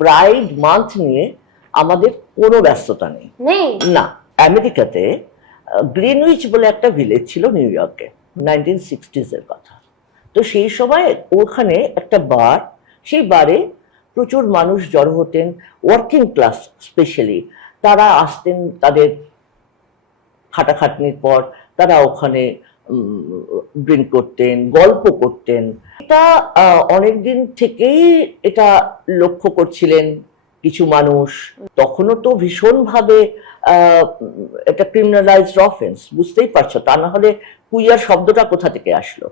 Pride month নিয়ে আমাদের কোনো ব্যস্ততা নেই। না, আমেরিকাতে গ্রিনউইচ বলে একটা ভিলেজ ছিল নিউ ইয়র্কে, 1960s এর কথা। তো সেই সময় ওখানে একটা বার, সেই বারে প্রচুর মানুষ জড়ো হতেন, ওয়ার্কিং ক্লাস স্পেশালি। তারা আসতেন তাদের খাটাখাটনির পর, তারা ওখানে ড্রিঙ্ক করতেন, গল্প করতেন। এটা অনেকদিন থেকেই এটা লক্ষ্য করছিলেন কিছু মানুষ। তখনও তো ভীষণভাবে এটা ক্রিমিনালাইজড অফেন্স, বুঝতেই পারছো, তা না হলে কুইয়ার শব্দটা কোথা থেকে আসলো?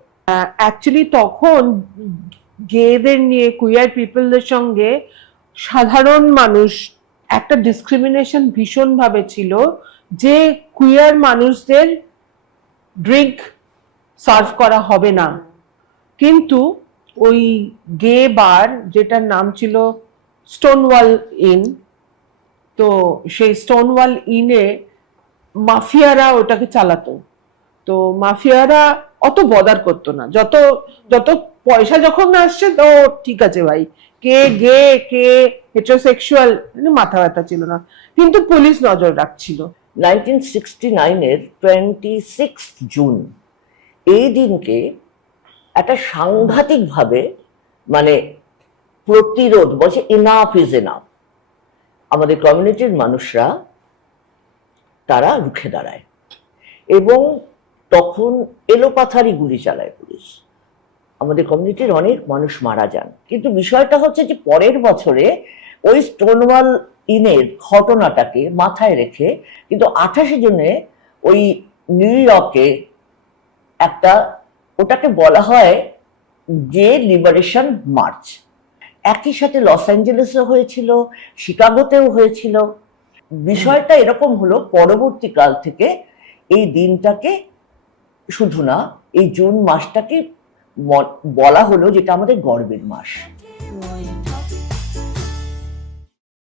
অ্যাকচুয়ালি তখন গেদের নিয়ে, কুইয়ার পিপলদের সঙ্গে সাধারণ মানুষ একটা ডিসক্রিমিনেশন ভীষণ ভাবে ছিল যে কুইয়ার মানুষদের ড্রিঙ্ক সার্ভ করা হবে না। কিন্তু ওই গে বার, যেটার নাম ছিল স্টোনওয়াল ইন, তো সেই স্টোনওয়াল ইনে মাফিয়ারা ওটাকে চালাতো। তো মাফিয়ারা অত বদার করতো না, যত যত পয়সা যখন আসছে তো ঠিক আছে ভাই, কে গে কে হেটারোসেক্সুয়াল মাথা ব্যথা ছিল না, কিন্তু পুলিশ নজর রাখছিল। 1969-এর 26 জুন এই দিনকে একটা সাংঘাতিকভাবে মানে প্রতিরোধ, বলছে ইনাফ ইজ এনাফ, আমাদের কমিউনিটির মানুষরা তারা রুখে দাঁড়ায় এবং তখন এলোপাথারি গুলি চালায় পুলিশ। আমাদের কমিউনিটির অনেক মানুষ মারা যান। কিন্তু বিষয়টা হচ্ছে যে পরের বছরে ওই স্টোনওয়াল ইনের ঘটনাটাকে মাথায় রেখে কিন্তু 28 জুনে ওই নিউ ইয়র্কে একটা, ওটাকে বলা হয় গে লিবারেশন মার্চ। একই সাথে লস অ্যাঞ্জেলেসেও হয়েছিল, শিকাগোতেও হয়েছিল। বিষয়টা এরকম হলো, পরবর্তীকাল থেকে এই দিনটাকে, শুধু না, এই জুন মাসটাকে বলা হলো যেটা আমাদের গর্বের মাস।